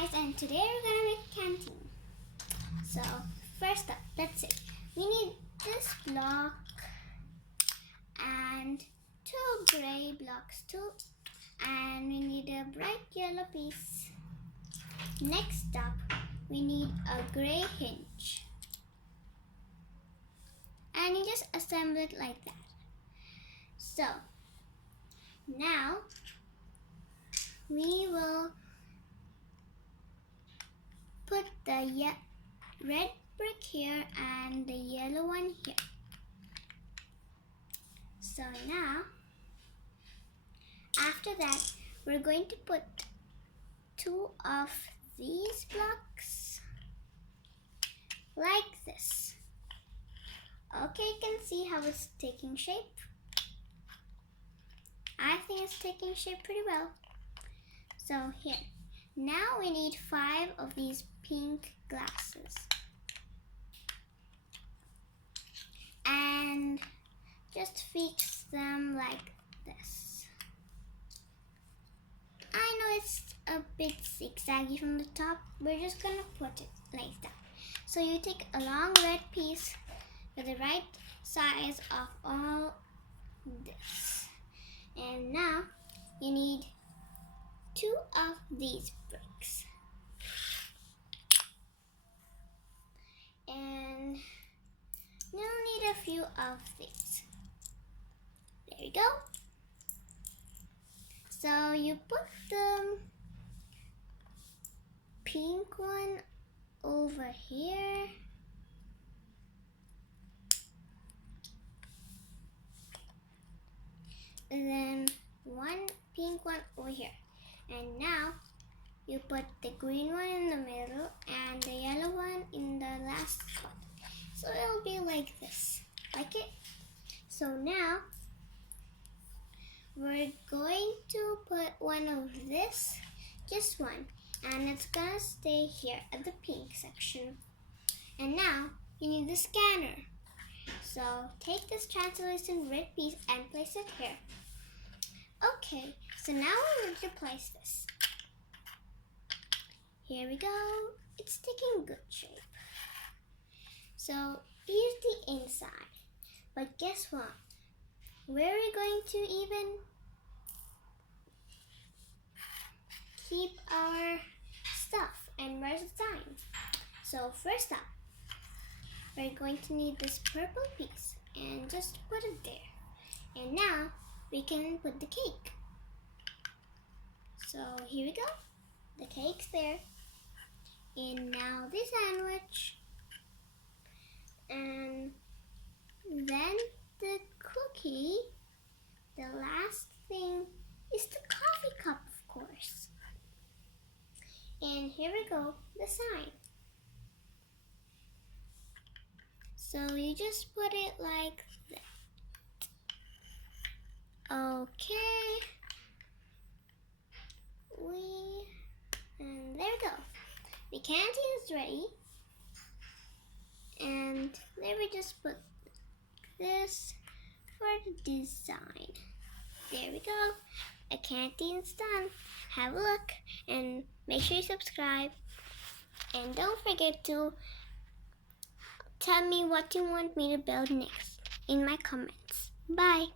Hi guys, and today we're gonna make a canteen. So first up, let's see. We need this block and two gray blocks too, and we need a bright yellow piece. Next up, we need a gray hinge, and you just assemble it like that. So now we will put the red brick here and the yellow one here. So now, after that, we're going to put two of these blocks like this. Okay, you can see how it's taking shape. I think it's taking shape pretty well. So here. Now we need 5 of these pink glasses. And just fix them like this. I know it's a bit zigzaggy from the top. We're just gonna put it like that. So you take a long red piece with the right size of all this. And now you need 2 of these bricks. And you'll need a few of these. There you go. So you put the pink one over here. And then one pink one over here. And now you put the green one in the middle and the yellow one in the last spot. So it'll be like this. Like it? So now we're going to put one of this, just one, and it's gonna stay here at the pink section. And now you need the scanner. So take this translucent red piece and place it here. Okay, so now we're ready to place this. Here we go. It's taking good shape. So here's the inside. But guess what? Where are we going to even keep our stuff? And where's the sign? So first up, we're going to need this purple piece and just put it there. And now we can put the cake. So here we go. The cake's there. And now the sandwich. And then the cookie. The last thing is the coffee cup, of course. And here we go, the sign. So you just put it like that. Okay. And there we go. The canteen is ready. And there we just put this for the design. There we go. A canteen's done. Have a look and make sure you subscribe. And don't forget to tell me what you want me to build next in my comments. Bye.